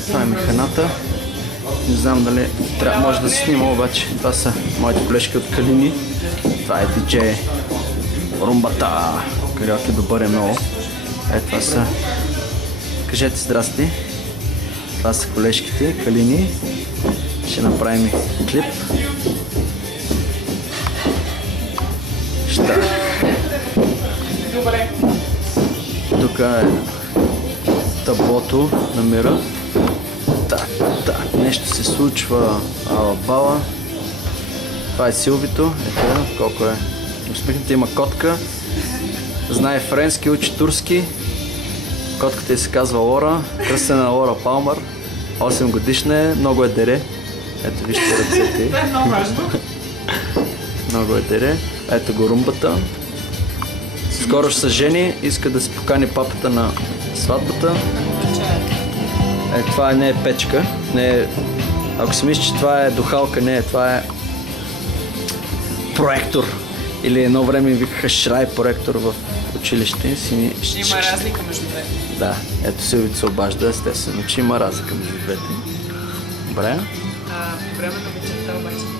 Това е механата. Не знам дали може да се снима, обаче това са моите колежки от Калини. Това е диджей Румбата. Кариоке добър е много. Това са... Кажете здрасти. Това са колежките Калини. Ще направим клип. Щак. Тук е таблото на мира. Нещо се случва бала. Това е Силвито. Ето колко е усмихната, има котка. Знае френски, учи турски. Котката й се казва Лора. Кръстена Лора Палмър. 8 годишна е, много е дере. Ето вижте ръцете. Това е много важно. Много е дере. Ето го Румбата. Скоро ще се жени, иска да се покани папата на сватбата. Това не е печка. Не е... Ако си мислиш, че това е духалка, не е. Това е проектор. Или едно време викаха шрай проектор в училище. Има разлика между двете. Да, ето Силвито се обажда, естествено, че има разлика между двете. Добре. По време на вечерта обаче